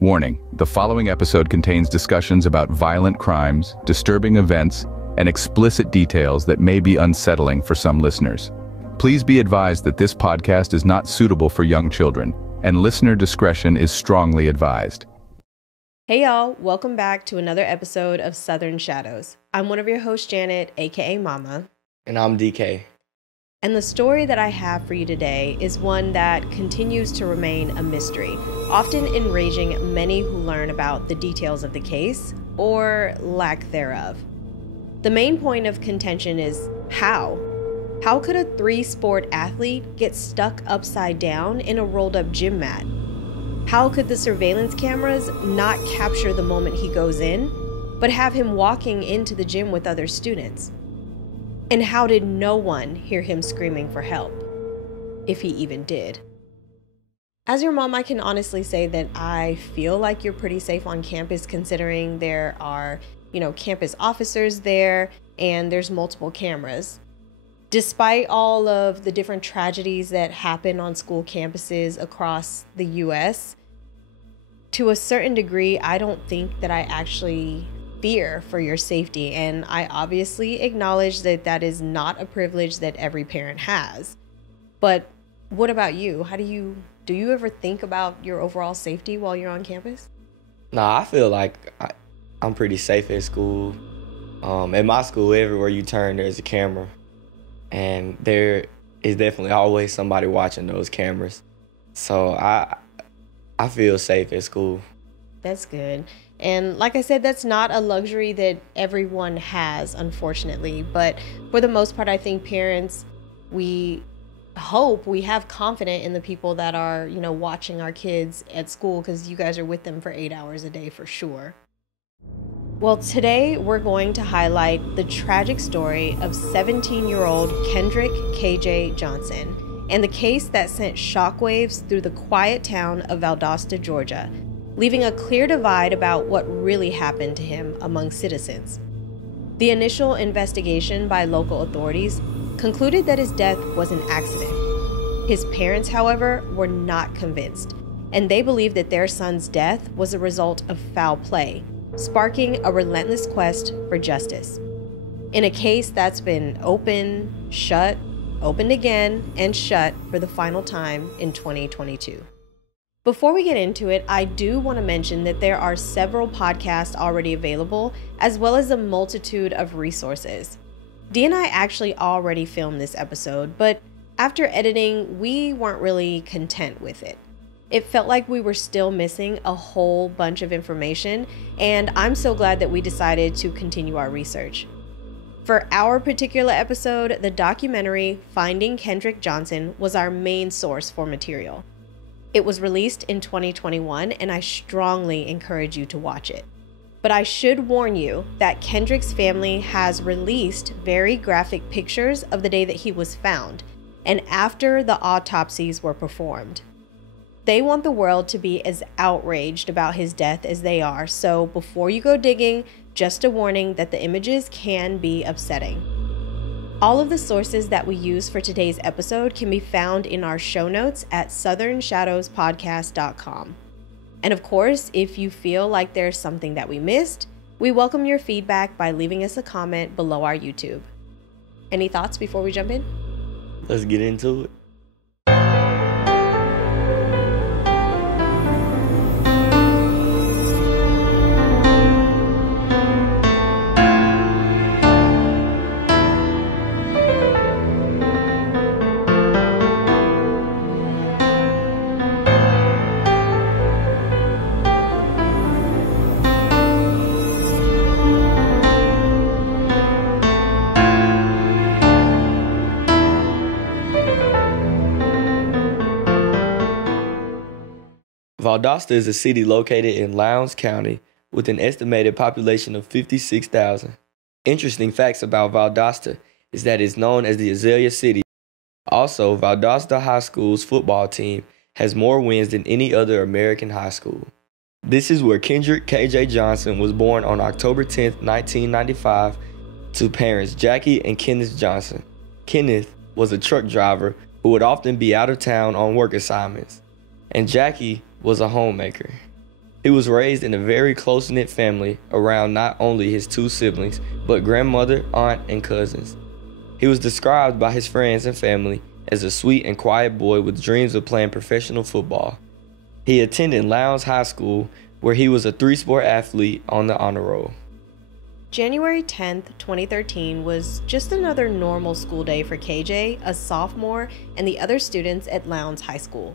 Warning, the following episode contains discussions about violent crimes, disturbing events, and explicit details that may be unsettling for some listeners. Please be advised that this podcast is not suitable for young children, and listener discretion is strongly advised. Hey y'all, welcome back to another episode of Southern Shadows. I'm one of your hosts, Janet, aka Mama. And I'm DK. And the story that I have for you today is one that continues to remain a mystery, often enraging many who learn about the details of the case, or lack thereof. The main point of contention is how? How could a three-sport athlete get stuck upside down in a rolled-up gym mat? How could the surveillance cameras not capture the moment he goes in, but have him walking into the gym with other students? And how did no one hear him screaming for help, if he even did? As your mom, I can honestly say that I feel like you're pretty safe on campus, considering there are, campus officers there and there's multiple cameras. Despite all of the different tragedies that happen on school campuses across the US, to a certain degree, I don't think that I actually fear for your safety, and I obviously acknowledge that that is not a privilege that every parent has. But what about you? Do you ever think about your overall safety while you're on campus? Nah, I feel like I'm pretty safe at school. At my school, everywhere you turn, there's a camera, and there is definitely always somebody watching those cameras. So I feel safe at school. That's good. And like I said, that's not a luxury that everyone has, unfortunately. But for the most part, I think parents, we have confidence in the people that are, watching our kids at school, because you guys are with them for 8 hours a day for sure. Well, today we're going to highlight the tragic story of 17-year-old Kendrick KJ Johnson and the case that sent shockwaves through the quiet town of Valdosta, Georgia, leaving a clear divide about what really happened to him among citizens. The initial investigation by local authorities concluded that his death was an accident. His parents, however, were not convinced, and they believed that their son's death was a result of foul play, sparking a relentless quest for justice. In a case that's been opened again, and shut for the final time in 2022. Before we get into it, I do want to mention that there are several podcasts already available, as well as a multitude of resources. Dee and I actually already filmed this episode, but after editing, we weren't really content with it. It felt like we were still missing a whole bunch of information, and I'm so glad that we decided to continue our research. For our particular episode, the documentary Finding Kendrick Johnson was our main source for material. It was released in 2021, and I strongly encourage you to watch it. But I should warn you that Kendrick's family has released very graphic pictures of the day that he was found, and after the autopsies were performed. They want the world to be as outraged about his death as they are, so before you go digging, just a warning that the images can be upsetting. All of the sources that we use for today's episode can be found in our show notes at southernshadowspodcast.com. And of course, if you feel like there's something that we missed, we welcome your feedback by leaving us a comment below our YouTube. Any thoughts before we jump in? Let's get into it. Valdosta is a city located in Lowndes County with an estimated population of 56,000. Interesting facts about Valdosta is that it's known as the Azalea City. Also, Valdosta High School's football team has more wins than any other American high school. This is where Kendrick KJ Johnson was born on October 10, 1995, to parents Jackie and Kenneth Johnson. Kenneth was a truck driver who would often be out of town on work assignments, and Jackie was a homemaker. He was raised in a very close-knit family around not only his two siblings, but grandmother, aunt, and cousins. He was described by his friends and family as a sweet and quiet boy with dreams of playing professional football. He attended Lowndes High School, where he was a three-sport athlete on the honor roll. January 10th, 2013 was just another normal school day for KJ, a sophomore, and the other students at Lowndes High School.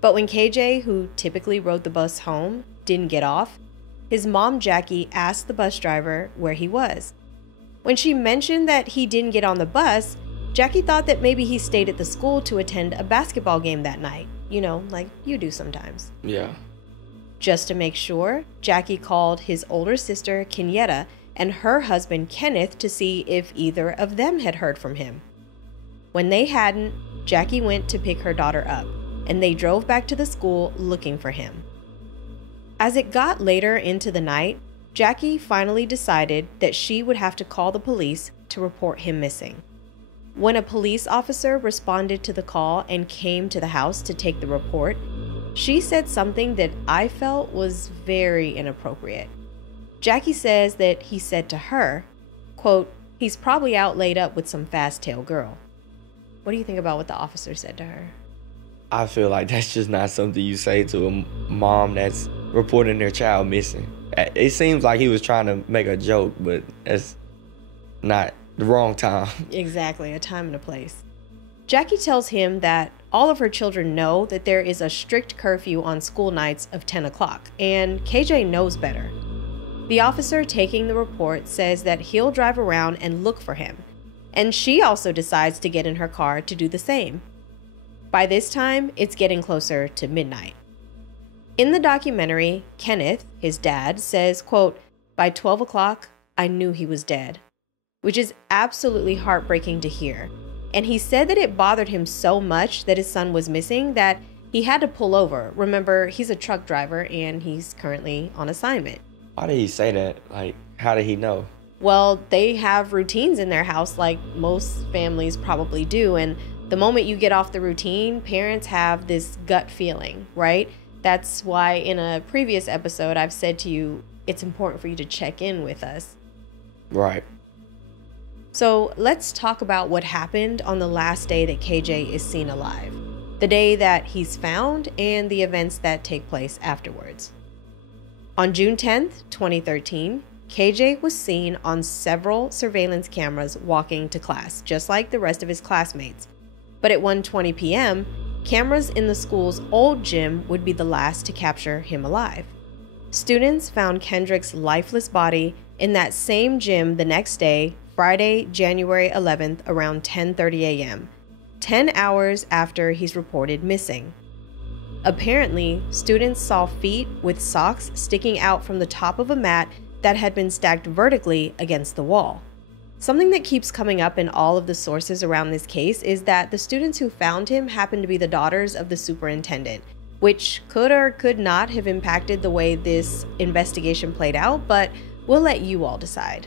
But when KJ, who typically rode the bus home, didn't get off, his mom, Jackie, asked the bus driver where he was. When she mentioned that he didn't get on the bus, Jackie thought that maybe he stayed at the school to attend a basketball game that night. You know, like you do sometimes. Yeah. Just to make sure, Jackie called his older sister, Kenyetta, and her husband, Kenneth, to see if either of them had heard from him. When they hadn't, Jackie went to pick her daughter up, and they drove back to the school looking for him. As it got later into the night, Jackie finally decided that she would have to call the police to report him missing. When a police officer responded to the call and came to the house to take the report, she said something that I felt was very inappropriate. Jackie says that he said to her, quote, "He's probably out laid up with some fast-tail girl." What do you think about what the officer said to her? I feel like that's just not something you say to a mom that's reporting their child missing. It seems like he was trying to make a joke, but that's not the wrong time. Exactly, a time and a place. Jackie tells him that all of her children know that there is a strict curfew on school nights of 10 o'clock, and KJ knows better. The officer taking the report says that he'll drive around and look for him, and she also decides to get in her car to do the same. By this time, it's getting closer to midnight. In the documentary, Kenneth, his dad, says, quote, "By 12 o'clock, I knew he was dead," which is absolutely heartbreaking to hear. And he said that it bothered him so much that his son was missing that he had to pull over. Remember, he's a truck driver and he's currently on assignment. Why did he say that? Like, how did he know? Well, they have routines in their house like most families probably do. And the moment you get off the routine, parents have this gut feeling, right? That's why in a previous episode, I've said to you, it's important for you to check in with us. Right. So let's talk about what happened on the last day that KJ is seen alive, the day that he's found, and the events that take place afterwards. On June 10th, 2013, KJ was seen on several surveillance cameras walking to class, just like the rest of his classmates. But at 1:20 p.m., cameras in the school's old gym would be the last to capture him alive. Students found Kendrick's lifeless body in that same gym the next day, Friday, January 11th, around 10:30 a.m., 10 hours after he's reported missing. Apparently, students saw feet with socks sticking out from the top of a mat that had been stacked vertically against the wall. Something that keeps coming up in all of the sources around this case is that the students who found him happened to be the daughters of the superintendent, which could or could not have impacted the way this investigation played out, but we'll let you all decide.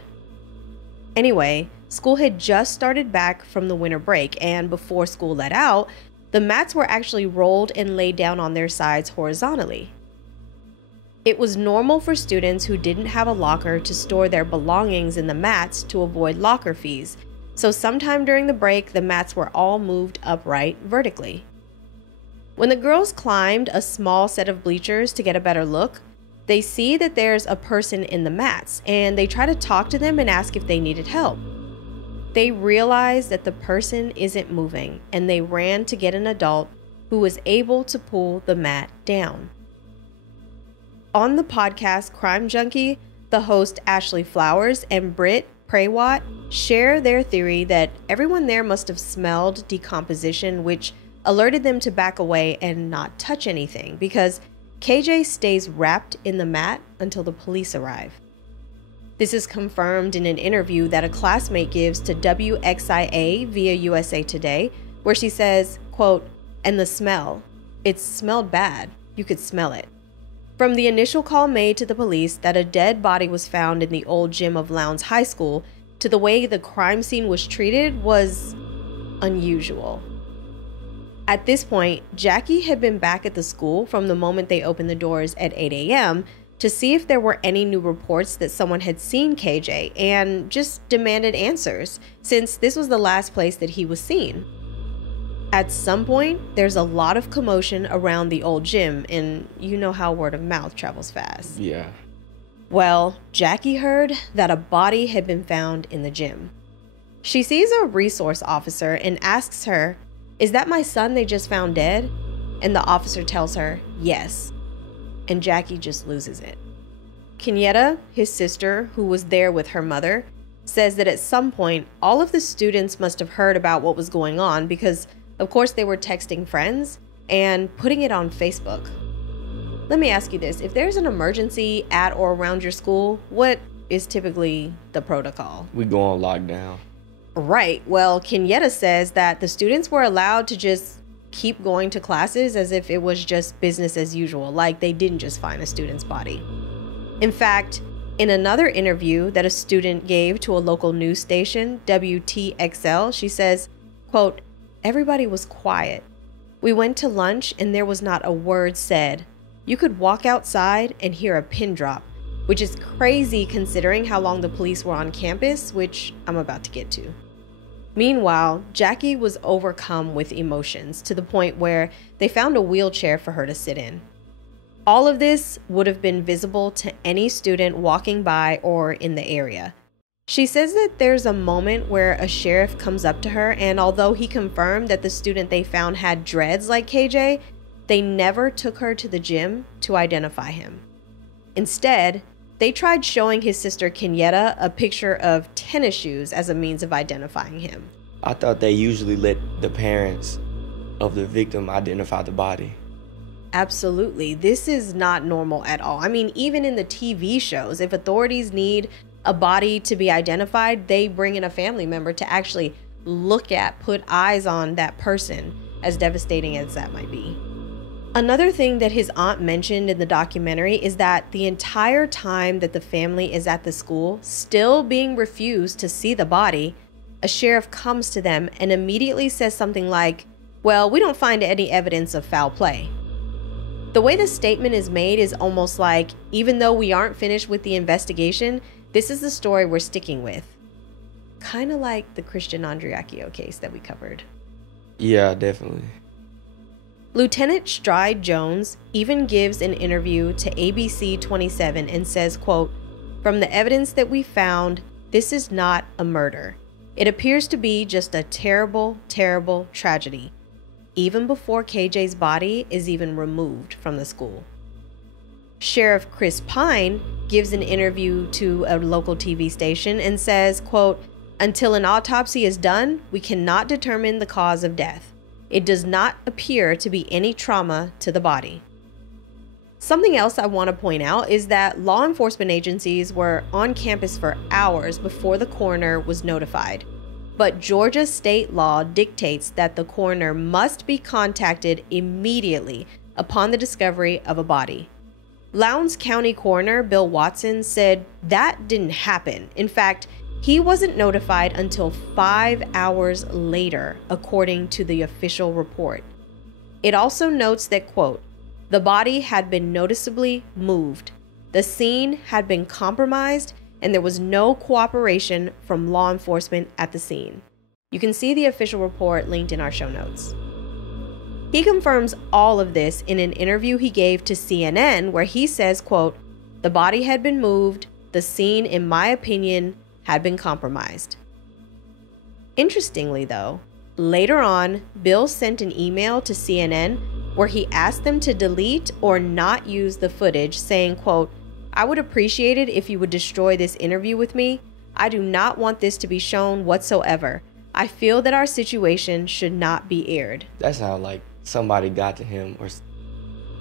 Anyway, school had just started back from the winter break, and before school let out, the mats were actually rolled and laid down on their sides horizontally. It was normal for students who didn't have a locker to store their belongings in the mats to avoid locker fees, so sometime during the break, the mats were all moved upright vertically. When the girls climbed a small set of bleachers to get a better look, they see that there's a person in the mats, and they try to talk to them and ask if they needed help. They realize that the person isn't moving, and they ran to get an adult who was able to pull the mat down. On the podcast Crime Junkie, the host Ashley Flowers and Britt Praywat share their theory that everyone there must have smelled decomposition, which alerted them to back away and not touch anything, because KJ stays wrapped in the mat until the police arrive. This is confirmed in an interview that a classmate gives to WXIA via USA Today, where she says, quote, "And the smell. It smelled bad. You could smell it." From the initial call made to the police that a dead body was found in the old gym of Lowndes High School to the way the crime scene was treated was unusual. At this point, Jackie had been back at the school from the moment they opened the doors at 8 a.m. to see if there were any new reports that someone had seen KJ and just demanded answers, since this was the last place that he was seen. At some point, there's a lot of commotion around the old gym, and you know how word of mouth travels fast. Yeah. Well, Jackie heard that a body had been found in the gym. She sees a resource officer and asks her, "Is that my son they just found dead?" And the officer tells her, "Yes." And Jackie just loses it. Kenyatta, his sister, who was there with her mother, says that at some point, all of the students must have heard about what was going on because, of course, they were texting friends and putting it on Facebook. Let me ask you this. If there's an emergency at or around your school, what is typically the protocol? We go on lockdown. Right. Well, Kenyatta says that the students were allowed to just keep going to classes as if it was just business as usual, like they didn't just find a student's body. In fact, in another interview that a student gave to a local news station, WTXL, she says, quote, "Everybody was quiet. We went to lunch and there was not a word said. You could walk outside and hear a pin drop, which is crazy considering how long the police were on campus, which I'm about to get to." Meanwhile, Jackie was overcome with emotions to the point where they found a wheelchair for her to sit in. All of this would have been visible to any student walking by or in the area. She says that there's a moment where a sheriff comes up to her, and although he confirmed that the student they found had dreads like KJ, they never took her to the gym to identify him. Instead, they tried showing his sister Kenyatta a picture of tennis shoes as a means of identifying him. I thought they usually let the parents of the victim identify the body. Absolutely. This is not normal at all. I mean, even in the TV shows, if authorities need a body to be identified, they bring in a family member to actually look at, put eyes on that person, as devastating as that might be. Another thing that his aunt mentioned in the documentary is that the entire time that the family is at the school, still being refused to see the body, a sheriff comes to them and immediately says something like, "Well, we don't find any evidence of foul play." The way the statement is made is almost like, even though we aren't finished with the investigation, this is the story we're sticking with. Kind of like the Christian Andreacchio case that we covered. Yeah, definitely. Lieutenant Stride Jones even gives an interview to ABC 27 and says, quote, "From the evidence that we found, this is not a murder. It appears to be just a terrible, terrible tragedy, even before KJ's body is even removed from the school." Sheriff Chris Pine gives an interview to a local TV station and says, quote, "Until an autopsy is done, we cannot determine the cause of death. It does not appear to be any trauma to the body." Something else I want to point out is that law enforcement agencies were on campus for hours before the coroner was notified. But Georgia state law dictates that the coroner must be contacted immediately upon the discovery of a body. Lowndes County Coroner Bill Watson said that didn't happen. In fact, he wasn't notified until 5 hours later, according to the official report. It also notes that, quote, "The body had been noticeably moved. The scene had been compromised, and there was no cooperation from law enforcement at the scene." You can see the official report linked in our show notes. He confirms all of this in an interview he gave to CNN, where he says, quote, "The body had been moved. The scene, in my opinion, had been compromised." Interestingly, though, later on, Bill sent an email to CNN where he asked them to delete or not use the footage, saying, quote, "I would appreciate it if you would destroy this interview with me. I do not want this to be shown whatsoever. I feel that our situation should not be aired." That sounds like somebody got to him or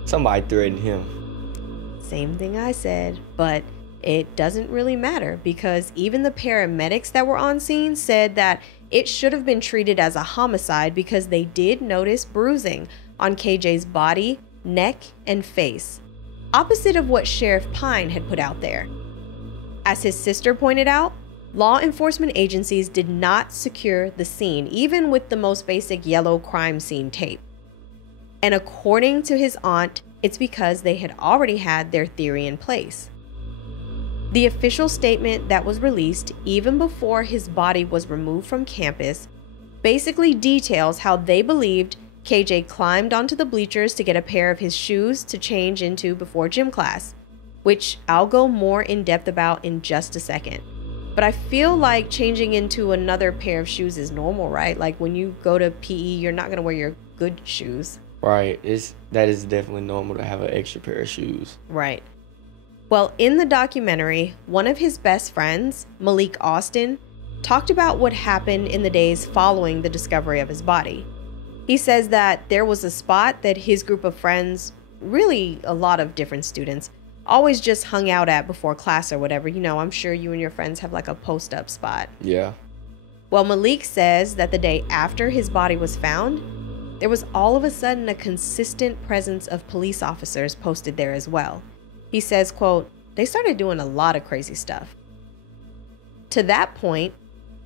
somebody threatened him. Same thing I said, but it doesn't really matter because even the paramedics that were on scene said that it should have been treated as a homicide because they did notice bruising on KJ's body, neck, and face, opposite of what Sheriff Pine had put out there. As his sister pointed out, law enforcement agencies did not secure the scene, even with the most basic yellow crime scene tape. And according to his aunt, it's because they had already had their theory in place. The official statement that was released even before his body was removed from campus basically details how they believed KJ climbed onto the bleachers to get a pair of his shoes to change into before gym class, which I'll go more in depth about in just a second. But I feel like changing into another pair of shoes is normal, right? Like when you go to PE, you're not going to wear your good shoes. Right. That is definitely normal to have an extra pair of shoes. Right. Well, in the documentary, one of his best friends, Malik Austin, talked about what happened in the days following the discovery of his body. He says that there was a spot that his group of friends, really a lot of different students, always just hung out at before class or whatever. You know, I'm sure you and your friends have like a post-up spot. Yeah. Well, Malik says that the day after his body was found, there was all of a sudden a consistent presence of police officers posted there as well. He says, quote, "They started doing a lot of crazy stuff." To that point,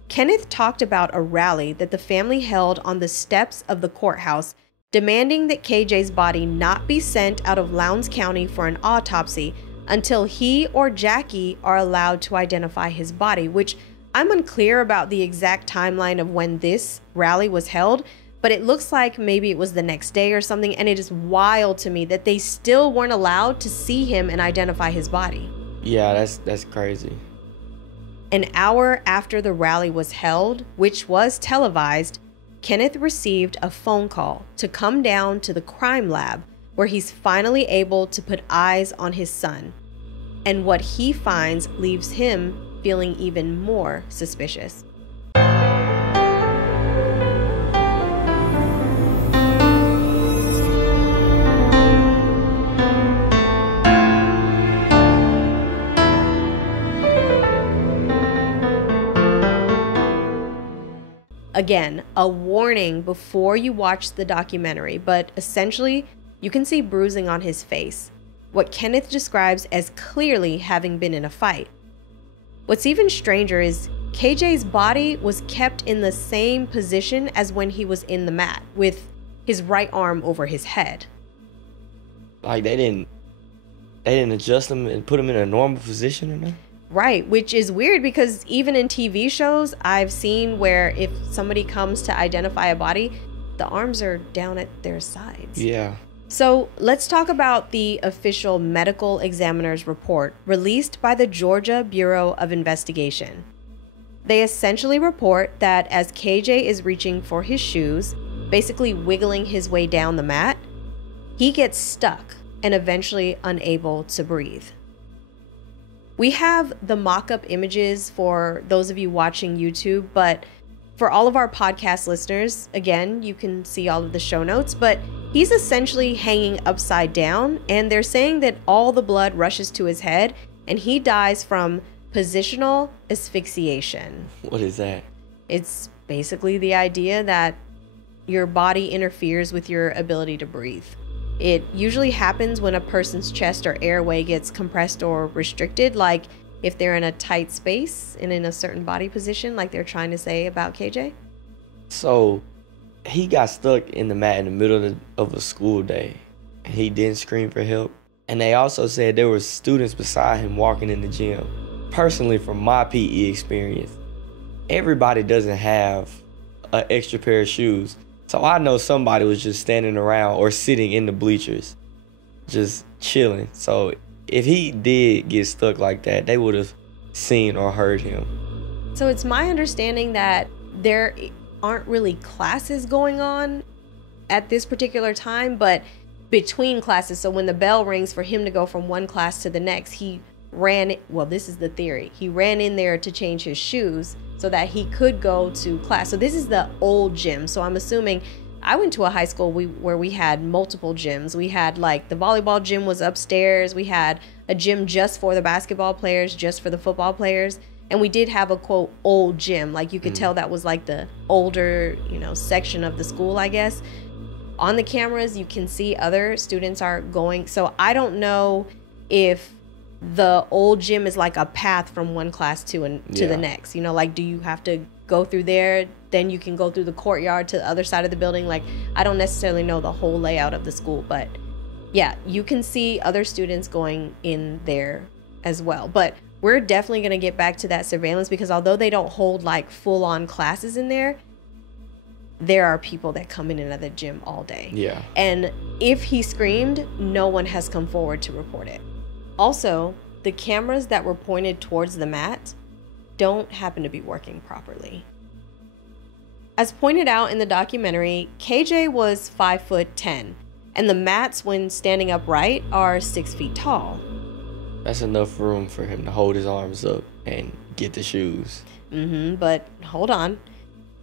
Kenneth talked about a rally that the family held on the steps of the courthouse demanding that KJ's body not be sent out of Lowndes County for an autopsy until he or Jackie are allowed to identify his body, which I'm unclear about the exact timeline of when this rally was held, but it looks like maybe it was the next day or something, and it is wild to me that they still weren't allowed to see him and identify his body. Yeah, that's crazy. An hour after the rally was held, which was televised, Kenneth received a phone call to come down to the crime lab where he's finally able to put eyes on his son. And what he finds leaves him feeling even more suspicious. Again, a warning before you watch the documentary, but essentially, you can see bruising on his face, what Kenneth describes as clearly having been in a fight. What's even stranger is KJ's body was kept in the same position as when he was in the mat, with his right arm over his head. Like they didn't adjust him and put him in a normal position or nothing? Right, which is weird because even in TV shows, I've seen where if somebody comes to identify a body, the arms are down at their sides. Yeah. So let's talk about the official medical examiner's report released by the Georgia Bureau of Investigation. They essentially report that as KJ is reaching for his shoes, basically wiggling his way down the mat, he gets stuck and eventually unable to breathe. We have the mock-up images for those of you watching YouTube, but for all of our podcast listeners, again, you can see all of the show notes, but he's essentially hanging upside down, and they're saying that all the blood rushes to his head, and he dies from positional asphyxiation. What is that? It's basically the idea that your body interferes with your ability to breathe. It usually happens when a person's chest or airway gets compressed or restricted, like if they're in a tight space and in a certain body position, like they're trying to say about KJ. So he got stuck in the mat in the middle of a school day, and he didn't scream for help. And they also said there were students beside him walking in the gym. Personally, from my PE experience, everybody doesn't have an extra pair of shoes. So I know somebody was just standing around or sitting in the bleachers, just chilling. So if he did get stuck like that, they would have seen or heard him. So it's my understanding that there aren't really classes going on at this particular time, but between classes. So when the bell rings for him to go from one class to the next, he ran, well, this is the theory. He ran in there to change his shoes so that he could go to class. So this is the old gym. So I'm assuming, I went to a high school where we had multiple gyms. We had like the volleyball gym was upstairs. We had a gym just for the basketball players, just for the football players. And we did have a quote old gym. Like you could tell that was like the older, section of the school, I guess. On the cameras, you can see other students are going. So I don't know if the old gym is like a path from one class to the next, like do you have to go through there, then you can go through the courtyard to the other side of the building. Like, I don't necessarily know the whole layout of the school, but yeah, you can see other students going in there as well. But we're definitely going to get back to that surveillance, because although they don't hold like full-on classes in there, there are people that come in and out of the gym all day. Yeah. And if he screamed, no one has come forward to report it. Also, the cameras that were pointed towards the mat don't happen to be working properly. As pointed out in the documentary, KJ was 5'10", and the mats, when standing upright, are 6 feet tall. That's enough room for him to hold his arms up and get the shoes. But hold on.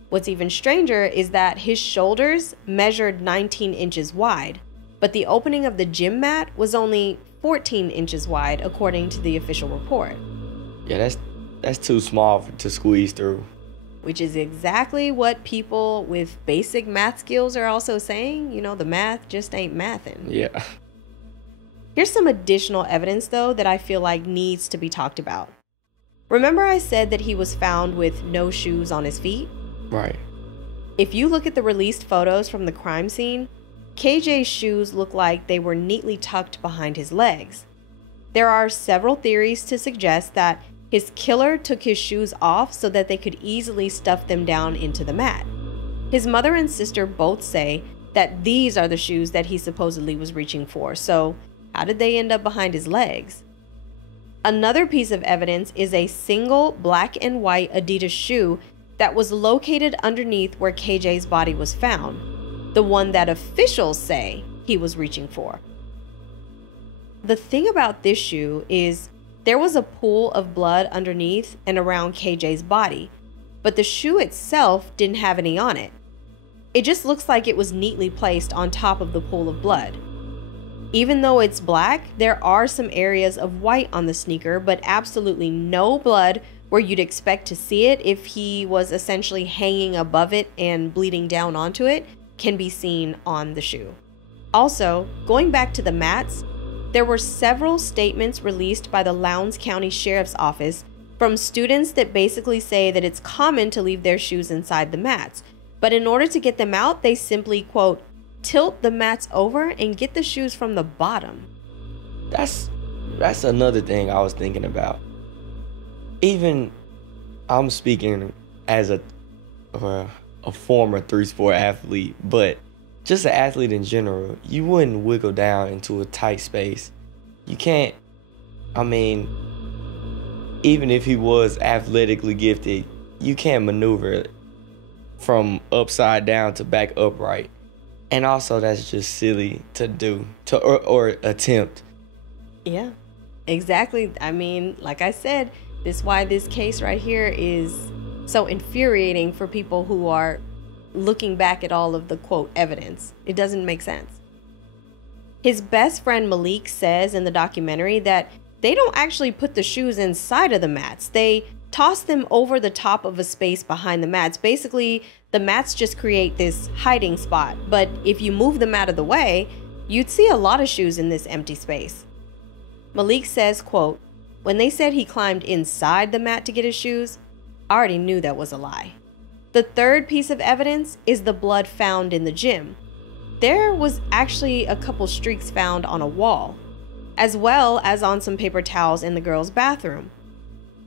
What's even stranger is that his shoulders measured 19 inches wide, but the opening of the gym mat was only 14 inches wide, according to the official report. Yeah, that's too small to squeeze through. Which is exactly what people with basic math skills are also saying. You know, the math just ain't mathin'. Yeah. Here's some additional evidence, though, that I feel like needs to be talked about. Remember I said that he was found with no shoes on his feet? Right. If you look at the released photos from the crime scene, KJ's shoes look like they were neatly tucked behind his legs. There are several theories to suggest that his killer took his shoes off so that they could easily stuff them down into the mat. His mother and sister both say that these are the shoes that he supposedly was reaching for, so how did they end up behind his legs? Another piece of evidence is a single black and white Adidas shoe that was located underneath where KJ's body was found, the one that officials say he was reaching for. The thing about this shoe is there was a pool of blood underneath and around KJ's body, but the shoe itself didn't have any on it. It just looks like it was neatly placed on top of the pool of blood. Even though it's black, there are some areas of white on the sneaker, but absolutely no blood where you'd expect to see it if he was essentially hanging above it and bleeding down onto it can be seen on the shoe. Also, going back to the mats, there were several statements released by the Lowndes County Sheriff's Office from students that basically say that it's common to leave their shoes inside the mats, but in order to get them out, they simply, quote, tilt the mats over and get the shoes from the bottom. That's another thing I was thinking about. Even I'm speaking as a former 3-sport athlete, but just an athlete in general, you wouldn't wiggle down into a tight space. You can't, even if he was athletically gifted, you can't maneuver it from upside down to back upright. And also, that's just silly to do, or attempt. Yeah, exactly. Like I said, this is why this case right here is so infuriating for people who are looking back at all of the, quote, evidence. It doesn't make sense. His best friend Malik says in the documentary that they don't actually put the shoes inside of the mats. They toss them over the top of a space behind the mats. Basically, the mats just create this hiding spot. But if you move them out of the way, you'd see a lot of shoes in this empty space. Malik says, quote, when they said he climbed inside the mat to get his shoes, I already knew that was a lie. The third piece of evidence is the blood found in the gym. There was actually a couple streaks found on a wall, as well as on some paper towels in the girls' bathroom.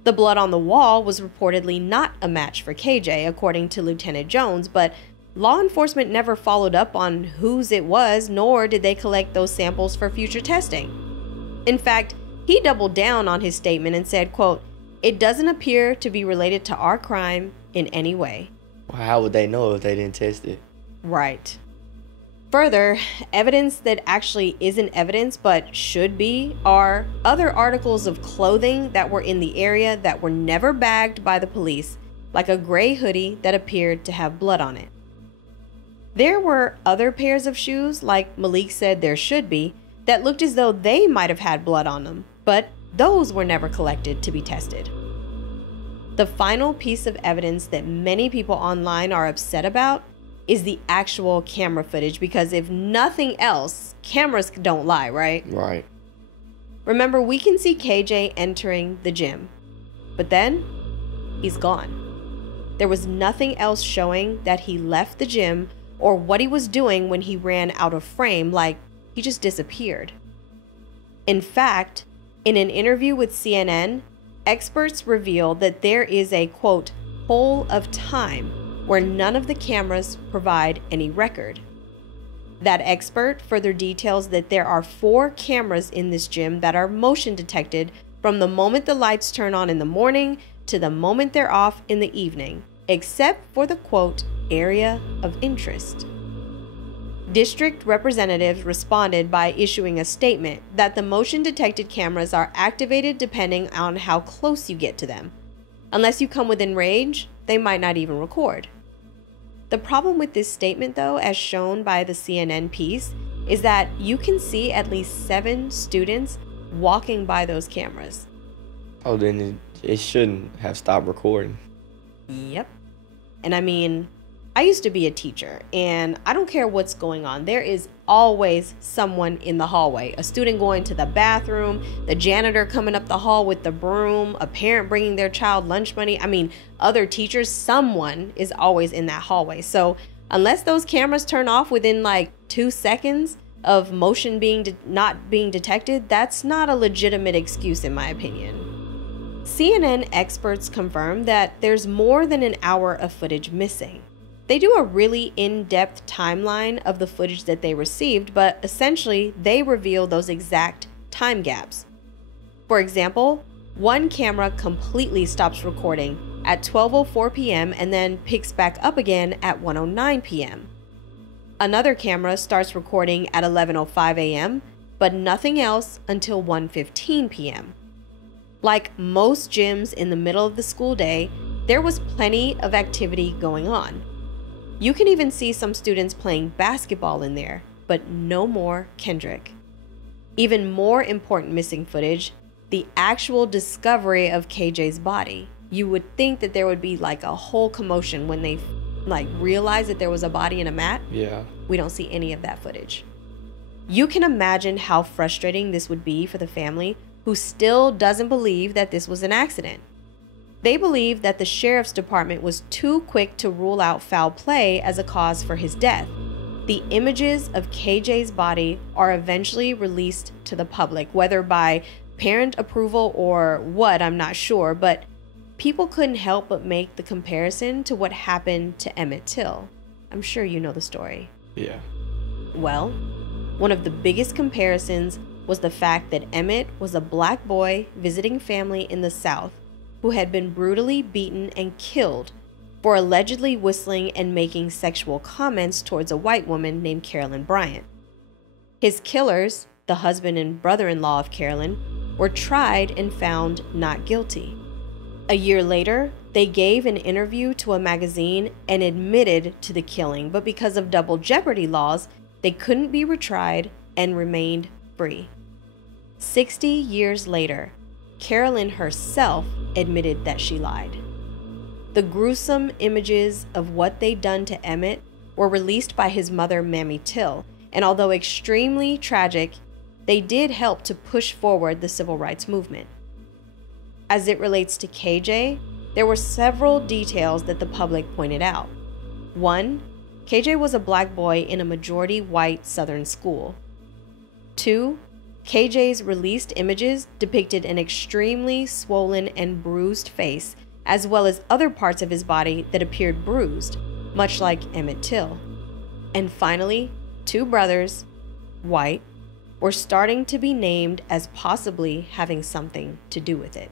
The blood on the wall was reportedly not a match for KJ, according to Lieutenant Jones, but law enforcement never followed up on whose it was, nor did they collect those samples for future testing. In fact, he doubled down on his statement and said, quote, it doesn't appear to be related to our crime in any way. Well, how would they know if they didn't test it? Right. Further, evidence that actually isn't evidence but should be are other articles of clothing that were in the area that were never bagged by the police, like a gray hoodie that appeared to have blood on it. There were other pairs of shoes, like Malik said there should be, that looked as though they might have had blood on them, but those were never collected to be tested. The final piece of evidence that many people online are upset about is the actual camera footage, because if nothing else, cameras don't lie, right? Right. Remember, we can see KJ entering the gym, but then he's gone. There was nothing else showing that he left the gym or what he was doing when he ran out of frame, like he just disappeared. In fact, in an interview with CNN, experts revealed that there is a, quote, hole of time where none of the cameras provide any record. That expert further details that there are 4 cameras in this gym that are motion detected from the moment the lights turn on in the morning to the moment they're off in the evening, except for the, quote, area of interest. District representatives responded by issuing a statement that the motion detected cameras are activated depending on how close you get to them. Unless you come within range, they might not even record. The problem with this statement, though, as shown by the CNN piece, is that you can see at least 7 students walking by those cameras. Oh, then it shouldn't have stopped recording. Yep. And I mean, I used to be a teacher, and I don't care what's going on. There is always someone in the hallway. A student going to the bathroom, the janitor coming up the hall with the broom, a parent bringing their child lunch money. I mean, other teachers, someone is always in that hallway. So unless those cameras turn off within like 2 seconds of motion not being detected, that's not a legitimate excuse in my opinion. CNN experts confirm that there's more than an hour of footage missing. They do a really in-depth timeline of the footage that they received, but essentially they reveal those exact time gaps. For example, one camera completely stops recording at 12:04 p.m. and then picks back up again at 1:09 p.m. Another camera starts recording at 11:05 a.m., but nothing else until 1:15 p.m. Like most gyms in the middle of the school day, there was plenty of activity going on. You can even see some students playing basketball in there, but no more Kendrick. Even more important missing footage, the actual discovery of KJ's body. You would think that there would be like a whole commotion when they realized that there was a body in a mat. Yeah. We don't see any of that footage. You can imagine how frustrating this would be for the family, who still doesn't believe that this was an accident. They believe that the sheriff's department was too quick to rule out foul play as a cause for his death. The images of KJ's body are eventually released to the public, whether by parent approval or what, I'm not sure, but people couldn't help but make the comparison to what happened to Emmett Till. I'm sure you know the story. Yeah. Well, one of the biggest comparisons was the fact that Emmett was a black boy visiting family in the South who had been brutally beaten and killed for allegedly whistling and making sexual comments towards a white woman named Carolyn Bryant. His killers, the husband and brother-in-law of Carolyn, were tried and found not guilty. A year later, they gave an interview to a magazine and admitted to the killing, but because of double jeopardy laws, they couldn't be retried and remained free. 60 years later, Carolyn herself admitted that she lied. The gruesome images of what they'd done to Emmett were released by his mother, Mamie Till, and although extremely tragic, they did help to push forward the civil rights movement. As it relates to KJ, there were several details that the public pointed out. 1, KJ was a black boy in a majority white Southern school. 2, KJ's released images depicted an extremely swollen and bruised face, as well as other parts of his body that appeared bruised, much like Emmett Till. And finally, 2 brothers, white, were starting to be named as possibly having something to do with it.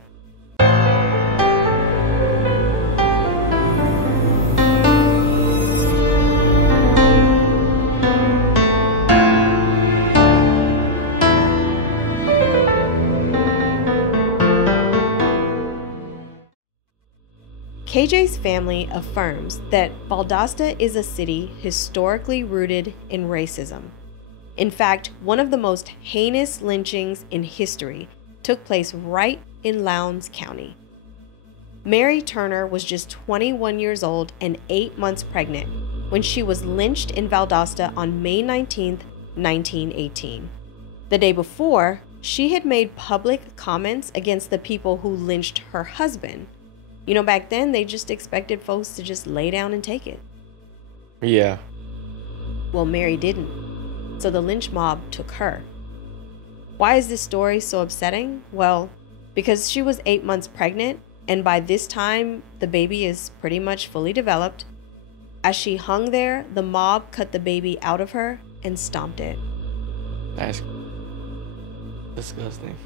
KJ's family affirms that Valdosta is a city historically rooted in racism. In fact, one of the most heinous lynchings in history took place right in Lowndes County. Mary Turner was just 21 years old and 8 months pregnant when she was lynched in Valdosta on May 19, 1918. The day before, she had made public comments against the people who lynched her husband. You know, back then, they just expected folks to just lay down and take it. Yeah. Well, Mary didn't. So the lynch mob took her. Why is this story so upsetting? Well, because she was 8 months pregnant, and by this time, the baby is pretty much fully developed. As she hung there, the mob cut the baby out of her and stomped it. That's disgusting.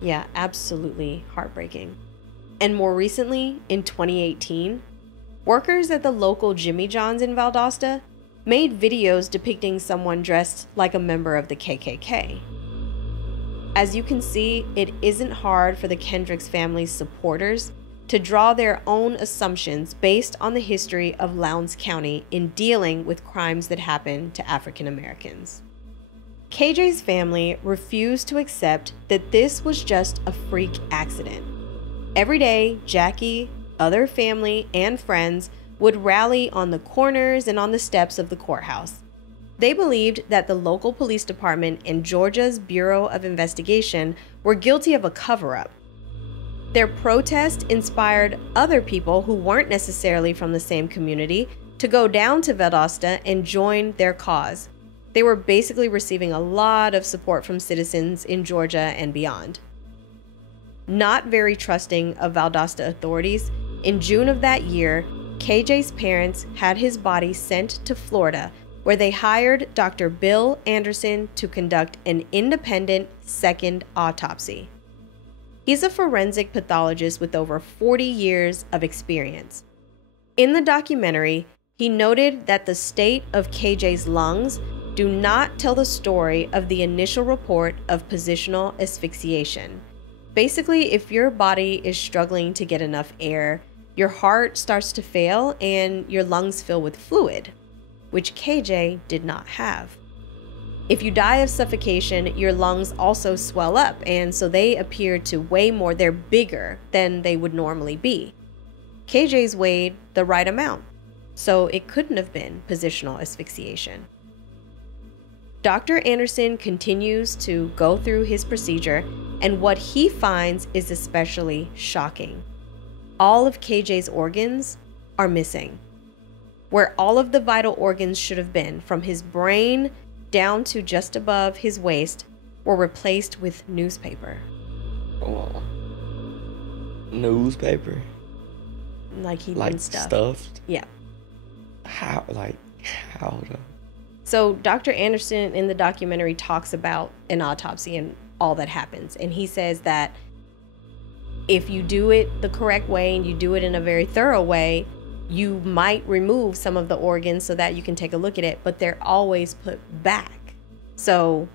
Yeah, absolutely heartbreaking. And more recently, in 2018, workers at the local Jimmy John's in Valdosta made videos depicting someone dressed like a member of the KKK. As you can see, it isn't hard for the Kendrick's family's supporters to draw their own assumptions based on the history of Lowndes County in dealing with crimes that happen to African Americans. KJ's family refused to accept that this was just a freak accident. Every day, Jackie, other family, and friends would rally on the corners and on the steps of the courthouse. They believed that the local police department and Georgia's Bureau of Investigation were guilty of a cover-up. Their protest inspired other people who weren't necessarily from the same community to go down to Valdosta and join their cause. They were basically receiving a lot of support from citizens in Georgia and beyond. Not very trusting of Valdosta authorities, in June of that year, KJ's parents had his body sent to Florida, where they hired Dr. Bill Anderson to conduct an independent second autopsy. He's a forensic pathologist with over 40 years of experience. In the documentary, he noted that the state of KJ's lungs do not tell the story of the initial report of positional asphyxiation. Basically, if your body is struggling to get enough air, your heart starts to fail and your lungs fill with fluid, which KJ did not have. If you die of suffocation, your lungs also swell up, and so they appear to weigh more. They're bigger than they would normally be. KJ's weighed the right amount, so it couldn't have been positional asphyxiation. Dr. Anderson continues to go through his procedure, and what he finds is especially shocking. All of KJ's organs are missing. Where all of the vital organs should have been, from his brain down to just above his waist, were replaced with newspaper. Oh. Newspaper? Like he'd like been stuffed. Stuffed? Yeah. How though? So Dr. Anderson in the documentary talks about an autopsy and all that happens. And he says that if you do it the correct way and you do it in a very thorough way, you might remove some of the organs so that you can take a look at it, but they're always put back. So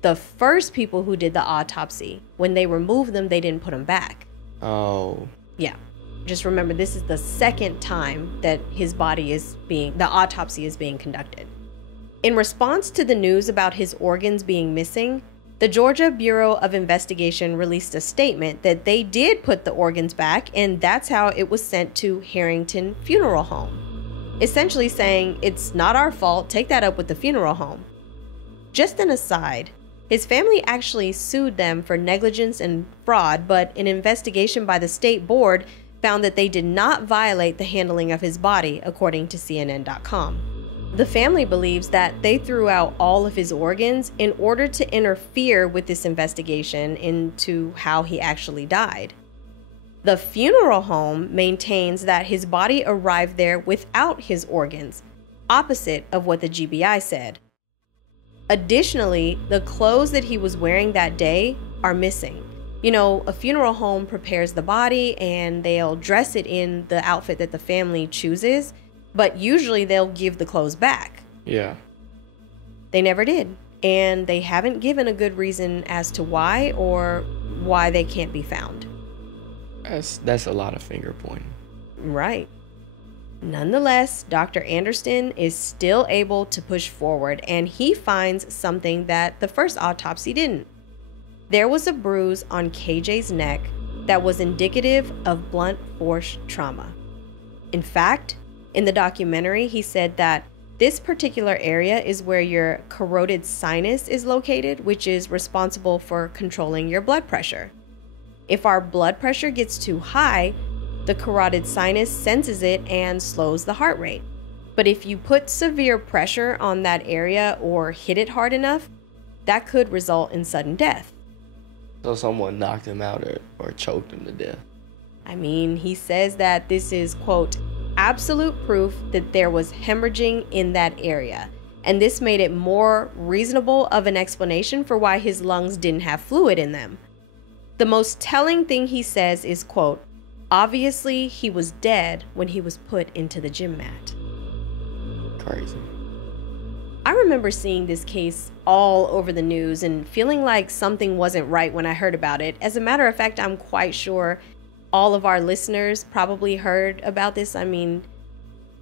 the first people who did the autopsy, when they removed them, they didn't put them back. Oh. Yeah. Just remember, this is the second time that the autopsy is being conducted. In response to the news about his organs being missing, the Georgia Bureau of Investigation released a statement that they did put the organs back, and that's how it was sent to Harrington Funeral Home. Essentially saying, it's not our fault, take that up with the funeral home. Just an aside, his family actually sued them for negligence and fraud, but an investigation by the state board found that they did not violate the handling of his body, according to CNN.com. The family believes that they threw out all of his organs in order to interfere with this investigation into how he actually died. The funeral home maintains that his body arrived there without his organs, opposite of what the GBI said. Additionally, the clothes that he was wearing that day are missing. You know, a funeral home prepares the body and they'll dress it in the outfit that the family chooses, but usually they'll give the clothes back. Yeah. They never did, and they haven't given a good reason as to why or why they can't be found. That's a lot of finger pointing. Right. Nonetheless, Dr. Anderson is still able to push forward, and he finds something that the first autopsy didn't. There was a bruise on KJ's neck that was indicative of blunt force trauma. In fact, in the documentary, he said that this particular area is where your carotid sinus is located, which is responsible for controlling your blood pressure. If our blood pressure gets too high, The carotid sinus senses it and slows the heart rate. But if you put severe pressure on that area or hit it hard enough, that could result in sudden death. So someone knocked him out or choked him to death. I mean, he says that this is, quote, absolute proof that there was hemorrhaging in that area. And this made it more reasonable of an explanation for why his lungs didn't have fluid in them. The most telling thing he says is, quote, obviously he was dead when he was put into the gym mat. Crazy. I remember seeing this case all over the news and feeling like something wasn't right when I heard about it. As a matter of fact, I'm quite sure all of our listeners probably heard about this. I mean,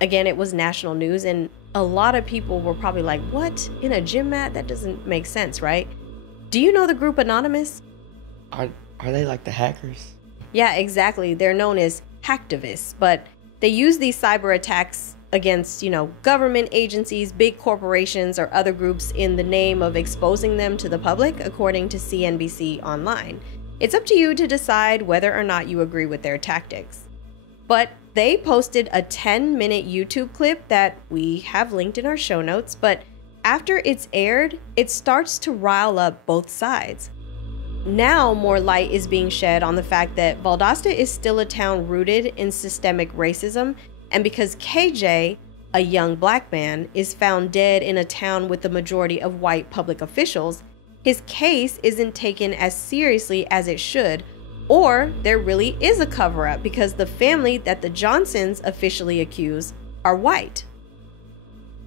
again, it was national news, and a lot of people were probably like, what? In a gym mat? That doesn't make sense, right? Do you know the group Anonymous? Are they like the hackers? Yeah, exactly. They're known as hacktivists, but they use these cyber attacks against, government agencies, big corporations, or other groups in the name of exposing them to the public, according to CNBC Online. It's up to you to decide whether or not you agree with their tactics. But they posted a 10-minute YouTube clip that we have linked in our show notes, but after it's aired, it starts to rile up both sides. Now more light is being shed on the fact that Valdosta is still a town rooted in systemic racism, and because KJ, a young black man, is found dead in a town with the majority of white public officials, his case isn't taken as seriously as it should, or there really is a cover-up because the family that the Johnsons officially accuse are white.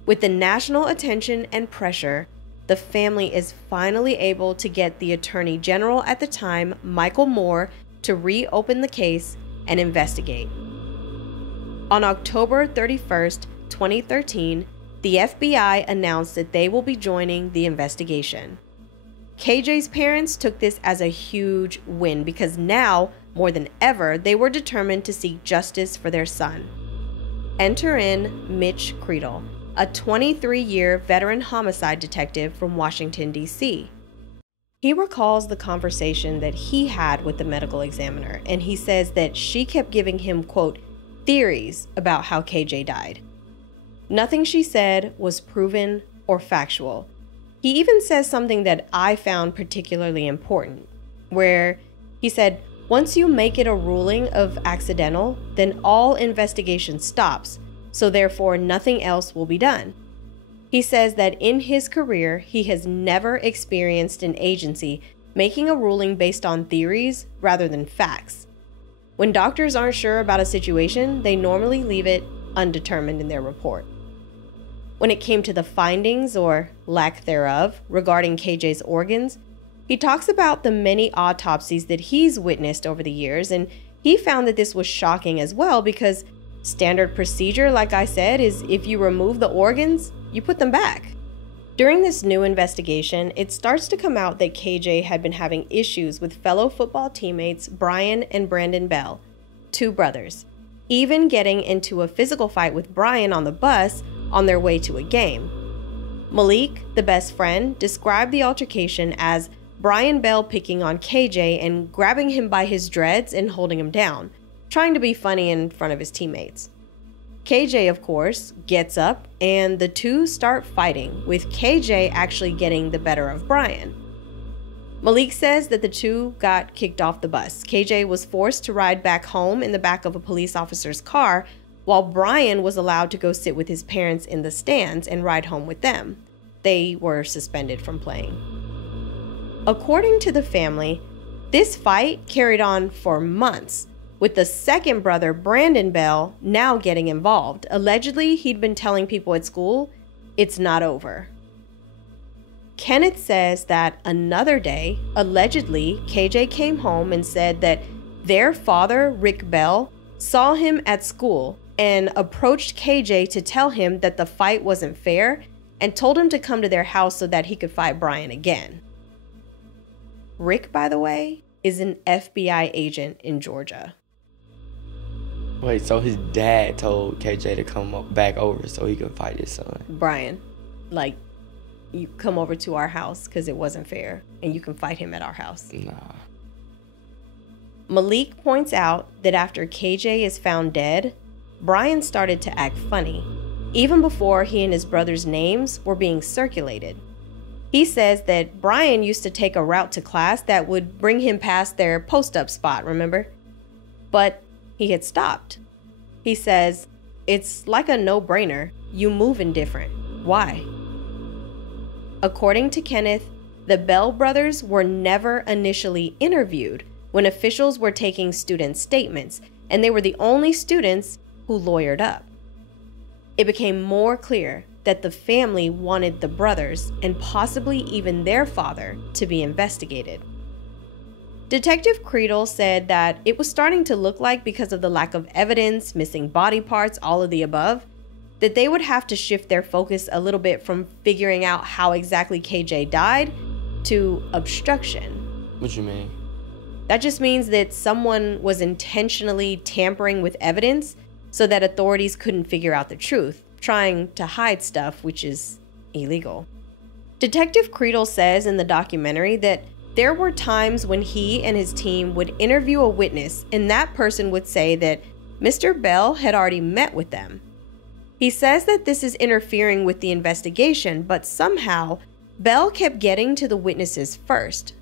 With the national attention and pressure, the family is finally able to get the Attorney General at the time, Michael Moore, to reopen the case and investigate. On October 31st, 2013, the FBI announced that they will be joining the investigation. KJ's parents took this as a huge win because now, more than ever, they were determined to seek justice for their son. Enter in Mitch Creedle, a 23-year veteran homicide detective from Washington, D.C. He recalls the conversation that he had with the medical examiner, and he says that she kept giving him, quote, theories about how KJ died. Nothing she said was proven or factual. He even says something that I found particularly important, where he said, once you make it a ruling of accidental, then all investigation stops, so therefore nothing else will be done. He says that in his career, he has never experienced an agency making a ruling based on theories rather than facts. When doctors aren't sure about a situation, they normally leave it undetermined in their report. When it came to the findings, or lack thereof, regarding KJ's organs, he talks about the many autopsies that he's witnessed over the years, and he found that this was shocking as well because standard procedure, like I said, is if you remove the organs, you put them back. During this new investigation, it starts to come out that KJ had been having issues with fellow football teammates Brian and Brandon Bell, two brothers, even getting into a physical fight with Brian on the bus on their way to a game. Malik, the best friend, described the altercation as Brian Bell picking on KJ and grabbing him by his dreads and holding him down, trying to be funny in front of his teammates. KJ, of course, gets up and the two start fighting, with KJ actually getting the better of Brian. Malik says that the two got kicked off the bus. KJ was forced to ride back home in the back of a police officer's car, while Brian was allowed to go sit with his parents in the stands and ride home with them. They were suspended from playing. According to the family, this fight carried on for months, with the second brother, Brandon Bell, now getting involved. Allegedly, he'd been telling people at school, it's not over. Kenneth says that another day, allegedly, KJ came home and said that their father, Rick Bell, saw him at school and approached KJ to tell him that the fight wasn't fair and told him to come to their house so that he could fight Brian again. Rick, by the way, is an FBI agent in Georgia. Wait, so his dad told KJ to come back over so he could fight his son? Brian, like, you come over to our house because it wasn't fair and you can fight him at our house. Nah. Malik points out that after KJ is found dead, Brian started to act funny, even before he and his brother's names were being circulated. He says that Brian used to take a route to class that would bring him past their post-up spot, remember? But he had stopped. He says, "It's like a no-brainer. You move indifferent. Why?" According to Kenneth, the Bell brothers were never initially interviewed when officials were taking student statements, and they were the only students who lawyered up. It became more clear that the family wanted the brothers, and possibly even their father, to be investigated. Detective Creedle said that it was starting to look like, because of the lack of evidence, missing body parts, all of the above, that they would have to shift their focus a little bit from figuring out how exactly KJ died to obstruction. What you mean? That just means that someone was intentionally tampering with evidence so that authorities couldn't figure out the truth, trying to hide stuff, which is illegal. Detective Creedle says in the documentary that there were times when he and his team would interview a witness, and that person would say that Mr. Bell had already met with them. He says that this is interfering with the investigation, but somehow Bell kept getting to the witnesses first.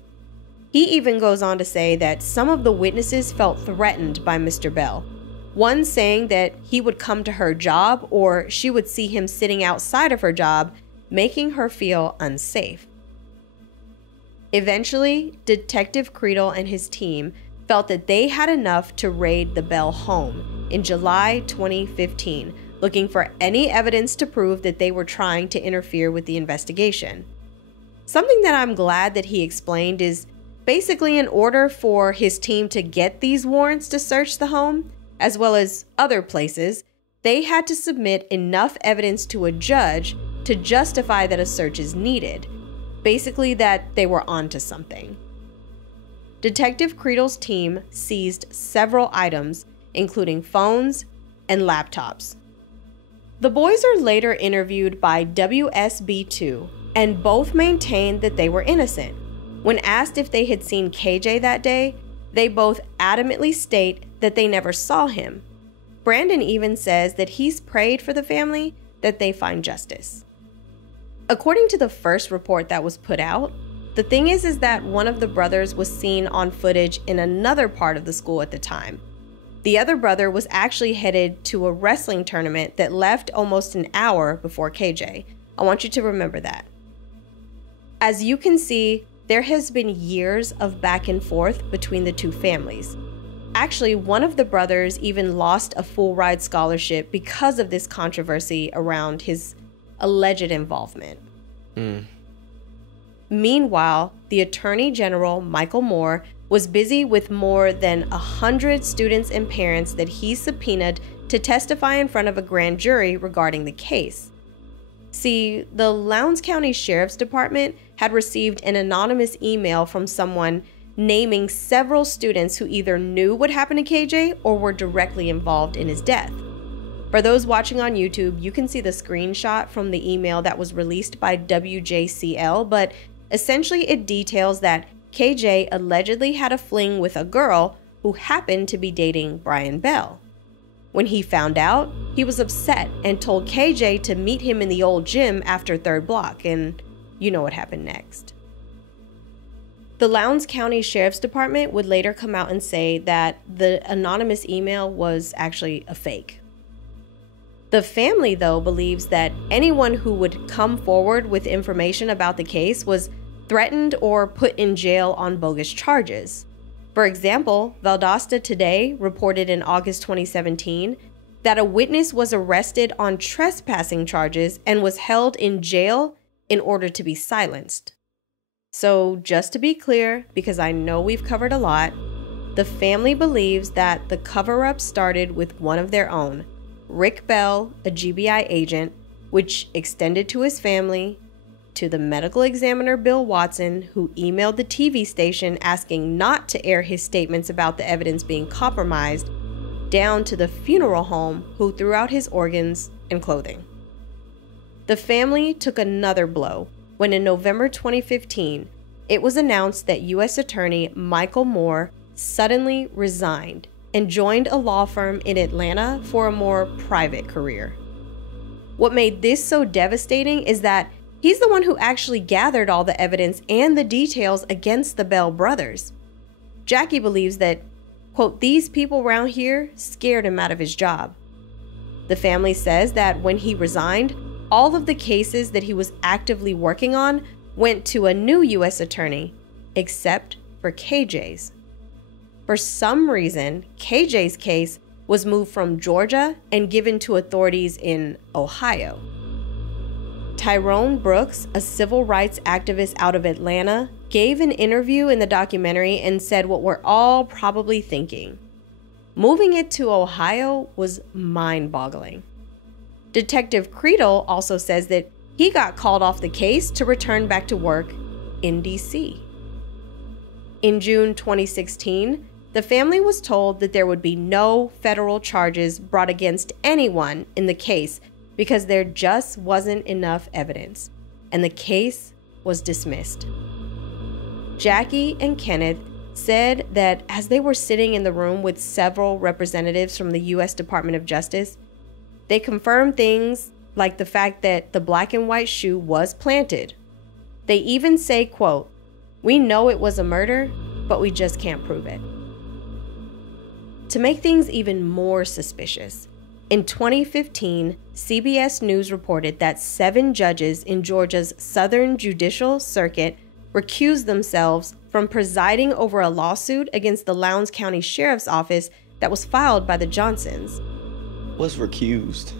He even goes on to say that some of the witnesses felt threatened by Mr. Bell, one saying that he would come to her job or she would see him sitting outside of her job, making her feel unsafe. Eventually, Detective Creedle and his team felt that they had enough to raid the Bell home in July 2015, looking for any evidence to prove that they were trying to interfere with the investigation. Something that I'm glad that he explained is basically, in order for his team to get these warrants to search the home, as well as other places, they had to submit enough evidence to a judge to justify that a search is needed. Basically, that they were onto something. Detective Creedle's team seized several items, including phones and laptops. The boys are later interviewed by WSB2, and both maintained that they were innocent. When asked if they had seen KJ that day, they both adamantly state that they never saw him. Brandon even says that he's prayed for the family that they find justice. According to the first report that was put out, the thing is that one of the brothers was seen on footage in another part of the school at the time. The other brother was actually headed to a wrestling tournament that left almost an hour before KJ. I want you to remember that. As you can see, there has been years of back and forth between the two families. Actually, one of the brothers even lost a full ride scholarship because of this controversy around his alleged involvement. Meanwhile, the Attorney General, Michael Moore, was busy with more than 100 students and parents that he subpoenaed to testify in front of a grand jury regarding the case. See, the Lowndes County Sheriff's Department had received an anonymous email from someone naming several students who either knew what happened to KJ or were directly involved in his death. For those watching on YouTube, you can see the screenshot from the email that was released by WJCL, but essentially it details that KJ allegedly had a fling with a girl who happened to be dating Brian Bell. When he found out, he was upset and told KJ to meet him in the old gym after 3rd Block, and you know what happened next. The Lowndes County Sheriff's Department would later come out and say that the anonymous email was actually a fake. The family, though, believes that anyone who would come forward with information about the case was threatened or put in jail on bogus charges. For example, Valdosta Today reported in August 2017 that a witness was arrested on trespassing charges and was held in jail in order to be silenced. So just to be clear, because I know we've covered a lot, the family believes that the cover-up started with one of their own, Rick Bell, a GBI agent, which extended to his family, to the medical examiner Bill Watson, who emailed the TV station asking not to air his statements about the evidence being compromised, down to the funeral home who threw out his organs and clothing. The family took another blow when in November 2015, it was announced that U.S. Attorney Michael Moore suddenly resigned and joined a law firm in Atlanta for a more private career. What made this so devastating is that he's the one who actually gathered all the evidence and the details against the Bell brothers. Jackie believes that, quote, these people around here scared him out of his job. The family says that when he resigned, all of the cases that he was actively working on went to a new U.S. attorney, except for KJ's. For some reason, KJ's case was moved from Georgia and given to authorities in Ohio. Tyrone Brooks, a civil rights activist out of Atlanta, gave an interview in the documentary and said what we're all probably thinking. Moving it to Ohio was mind-boggling. Detective Creedle also says that he got called off the case to return back to work in D.C. In June 2016, the family was told that there would be no federal charges brought against anyone in the case because there just wasn't enough evidence, and the case was dismissed. Jackie and Kenneth said that as they were sitting in the room with several representatives from the U.S. Department of Justice, they confirmed things like the fact that the black and white shoe was planted. They even say, quote, "We know it was a murder, but we just can't prove it." To make things even more suspicious, in 2015, CBS News reported that 7 judges in Georgia's Southern Judicial Circuit recused themselves from presiding over a lawsuit against the Lowndes County Sheriff's Office that was filed by the Johnsons. What's recused?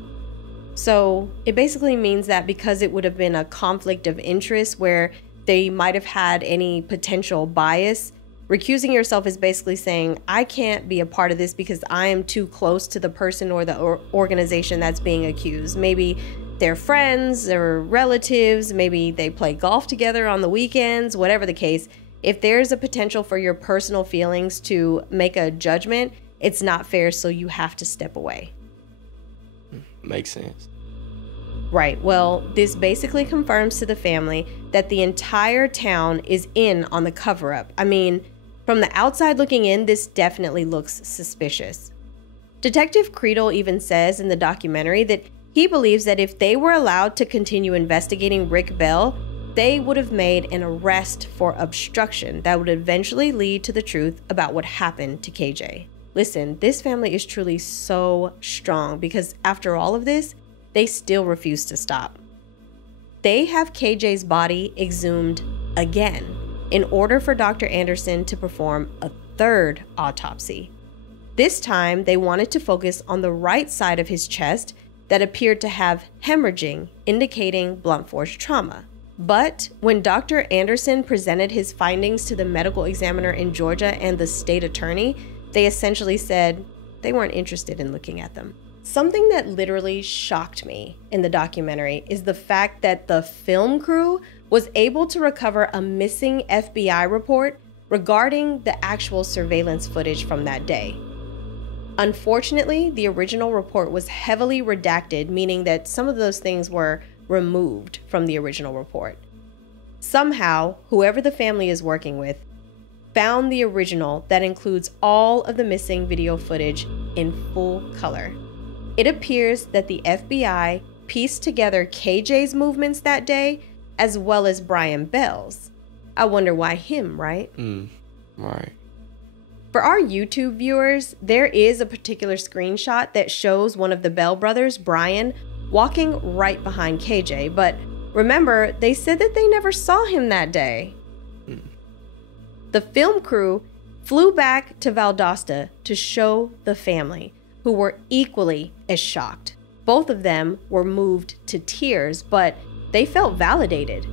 So it basically means that because it would have been a conflict of interest where they might have had any potential bias, recusing yourself is basically saying, I can't be a part of this because I am too close to the person or the organization that's being accused. Maybe they're friends or relatives, maybe they play golf together on the weekends, whatever the case. If there's a potential for your personal feelings to make a judgment, it's not fair, so you have to step away. Makes sense. Right. Well, this basically confirms to the family that the entire town is in on the cover-up. I mean, from the outside looking in, this definitely looks suspicious. Detective Creedle even says in the documentary that he believes that if they were allowed to continue investigating Rick Bell, they would have made an arrest for obstruction that would eventually lead to the truth about what happened to KJ. Listen, this family is truly so strong because after all of this, they still refuse to stop. They have KJ's body exhumed again in order for Dr. Anderson to perform a 3rd autopsy. This time, they wanted to focus on the right side of his chest that appeared to have hemorrhaging, indicating blunt force trauma. But when Dr. Anderson presented his findings to the medical examiner in Georgia and the state attorney, they essentially said they weren't interested in looking at them. Something that literally shocked me in the documentary is the fact that the film crew was able to recover a missing FBI report regarding the actual surveillance footage from that day. Unfortunately, the original report was heavily redacted, meaning that some of those things were removed from the original report. Somehow, whoever the family is working with found the original that includes all of the missing video footage in full color. It appears that the FBI pieced together KJ's movements that day as well as Brian Bell's. I wonder why him, right? Right. For our YouTube viewers, there is a particular screenshot that shows one of the Bell brothers, Brian, walking right behind KJ, but remember, they said that they never saw him that day. The film crew flew back to Valdosta to show the family, who were equally as shocked. Both of them were moved to tears, but they felt validated.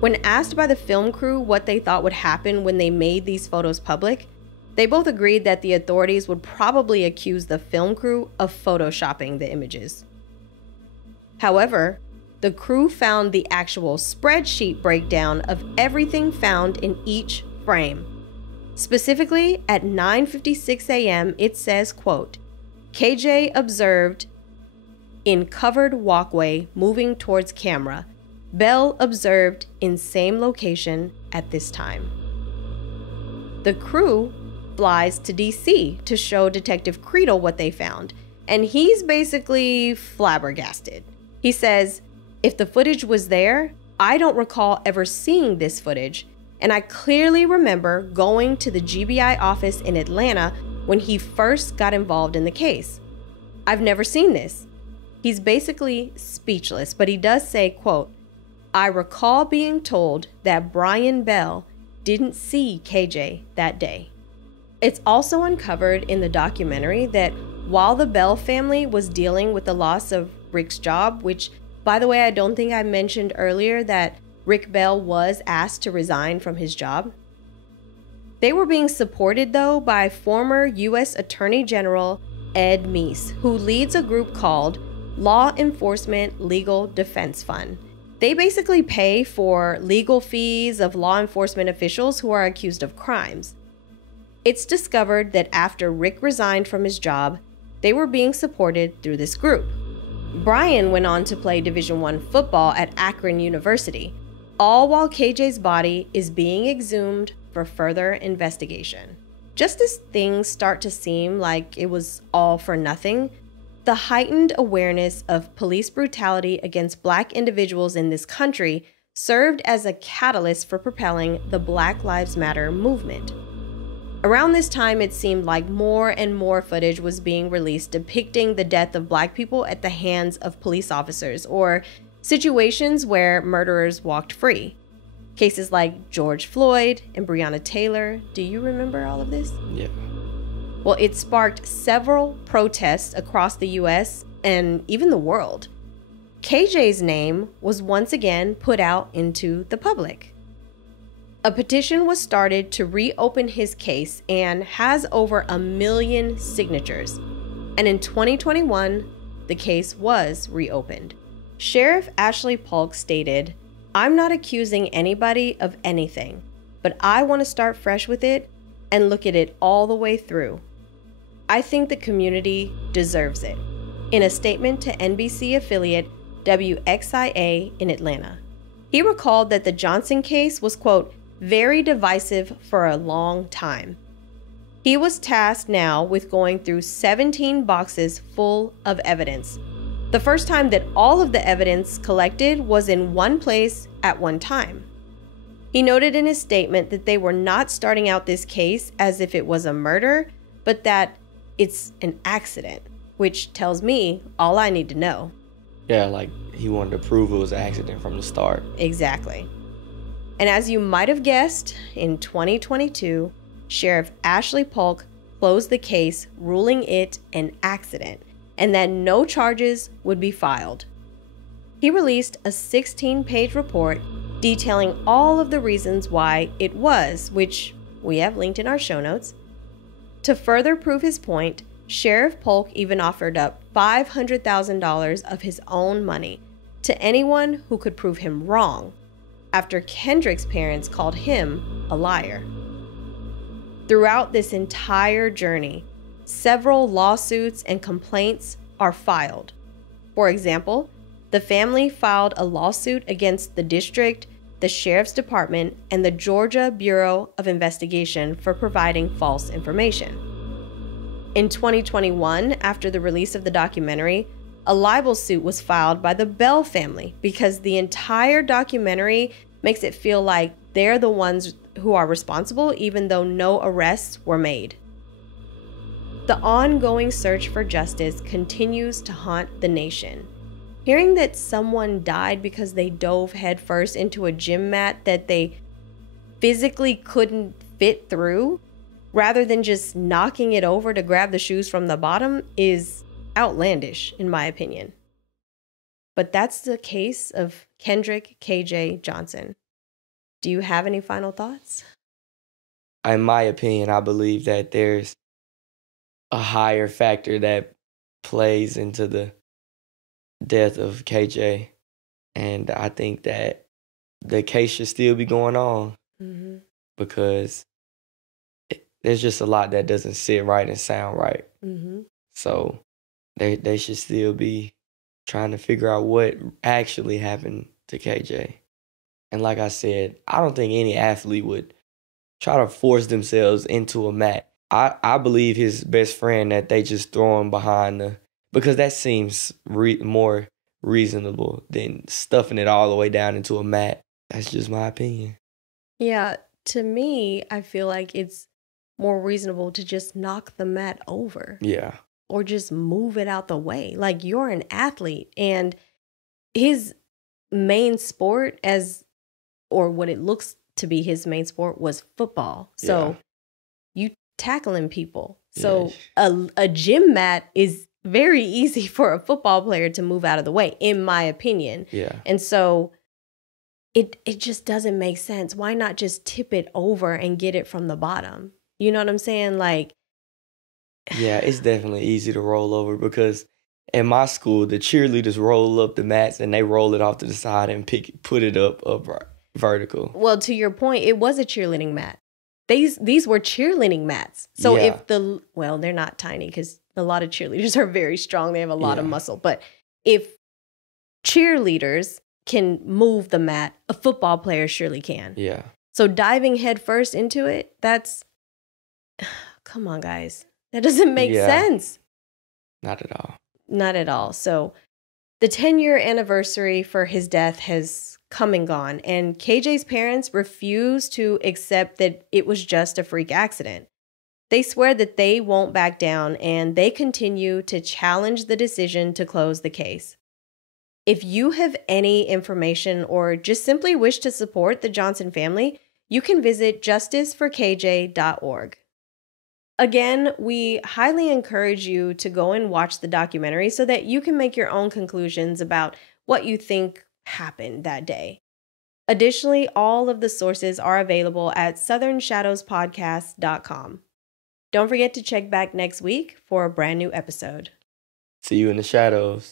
When asked by the film crew what they thought would happen when they made these photos public, they both agreed that the authorities would probably accuse the film crew of photoshopping the images. However, the crew found the actual spreadsheet breakdown of everything found in each frame. Specifically, at 9:56 a.m., it says, quote, KJ observed in covered walkway moving towards camera. Bell observed in same location at this time. The crew flies to DC to show Detective Creedle what they found, and he's basically flabbergasted. He says, "If the footage was there, I don't recall ever seeing this footage, and I clearly remember going to the GBI office in Atlanta when he first got involved in the case. I've never seen this." He's basically speechless, but he does say, quote, "I recall being told that Brian Bell didn't see KJ that day." It's also uncovered in the documentary that while the Bell family was dealing with the loss of Rick's job, which, by the way, I don't think I mentioned earlier that Rick Bell was asked to resign from his job. They were being supported, though, by former U.S. Attorney General Ed Meese, who leads a group called Law Enforcement Legal Defense Fund. They basically pay for legal fees of law enforcement officials who are accused of crimes. It's discovered that after Rick resigned from his job, they were being supported through this group. Brian went on to play Division I football at Akron University, all while KJ's body is being exhumed for further investigation. Just as things start to seem like it was all for nothing, the heightened awareness of police brutality against Black individuals in this country served as a catalyst for propelling the Black Lives Matter movement. Around this time, it seemed like more and more footage was being released depicting the death of Black people at the hands of police officers, or situations where murderers walked free. Cases like George Floyd and Breonna Taylor. Do you remember all of this? Yeah. Well, it sparked several protests across the U.S. and even the world. KJ's name was once again put out into the public. A petition was started to reopen his case and has over 1 million signatures. And in 2021, the case was reopened. Sheriff Ashley Polk stated, "I'm not accusing anybody of anything, but I want to start fresh with it and look at it all the way through. I think the community deserves it," in a statement to NBC affiliate WXIA in Atlanta. He recalled that the Johnson case was, quote, "very divisive for a long time." He was tasked now with going through 17 boxes full of evidence. The first time that all of the evidence collected was in one place at one time. He noted in his statement that they were not starting out this case as if it was a murder, but that it's an accident, which tells me all I need to know. Yeah, like he wanted to prove it was an accident from the start. Exactly. And as you might have guessed, in 2022, Sheriff Ashley Polk closed the case, ruling it an accident, and that no charges would be filed. He released a 16-page report detailing all of the reasons why it was, which we have linked in our show notes. To further prove his point, Sheriff Polk even offered up $500,000 of his own money to anyone who could prove him wrong, after Kendrick's parents called him a liar. Throughout this entire journey, several lawsuits and complaints are filed. For example, the family filed a lawsuit against the district, the sheriff's department, and the Georgia Bureau of Investigation for providing false information. In 2021, after the release of the documentary, a libel suit was filed by the Bell family because the entire documentary makes it feel like they're the ones who are responsible, even though no arrests were made. The ongoing search for justice continues to haunt the nation. Hearing that someone died because they dove headfirst into a gym mat that they physically couldn't fit through, rather than just knocking it over to grab the shoes from the bottom, is outlandish, in my opinion. But that's the case of Kendrick KJ Johnson. Do you have any final thoughts? In my opinion, I believe that there's a higher factor that plays into the death of KJ. And I think that the case should still be going on because there's just a lot that doesn't sit right and sound right. So they should still be trying to figure out what actually happened to KJ. And like I said, I don't think any athlete would try to force themselves into a mat I believe his best friend that they just throw him behind because that seems more reasonable than stuffing it all the way down into a mat. That's just my opinion. Yeah, to me, I feel like it's more reasonable to just knock the mat over. Yeah. Or just move it out the way. Like, you're an athlete, and his main sport, or what it looks to be his main sport, was football. So you tackling people. So a gym mat is very easy for a football player to move out of the way, in my opinion. Yeah. And so it just doesn't make sense. Why not just tip it over and get it from the bottom? You know what I'm saying? Like, yeah, it's definitely easy to roll over because in my school, the cheerleaders roll up the mats and they roll it off to the side and put it up vertical. Well, to your point, it was a cheerleading mat. These were cheerleading mats. So if they're not tiny because a lot of cheerleaders are very strong. They have a lot of muscle. But if cheerleaders can move the mat, a football player surely can. Yeah. So diving headfirst into it, come on, guys. That doesn't make sense. Not at all. Not at all. So the 10-year anniversary for his death has come and gone, and KJ's parents refuse to accept that it was just a freak accident. They swear that they won't back down, and they continue to challenge the decision to close the case. If you have any information or just simply wish to support the Johnson family, you can visit justiceforkj.org. Again, we highly encourage you to go and watch the documentary so that you can make your own conclusions about what you think happened that day. Additionally, all of the sources are available at southernshadowspodcast.com. Don't forget to check back next week for a brand new episode. See you in the shadows.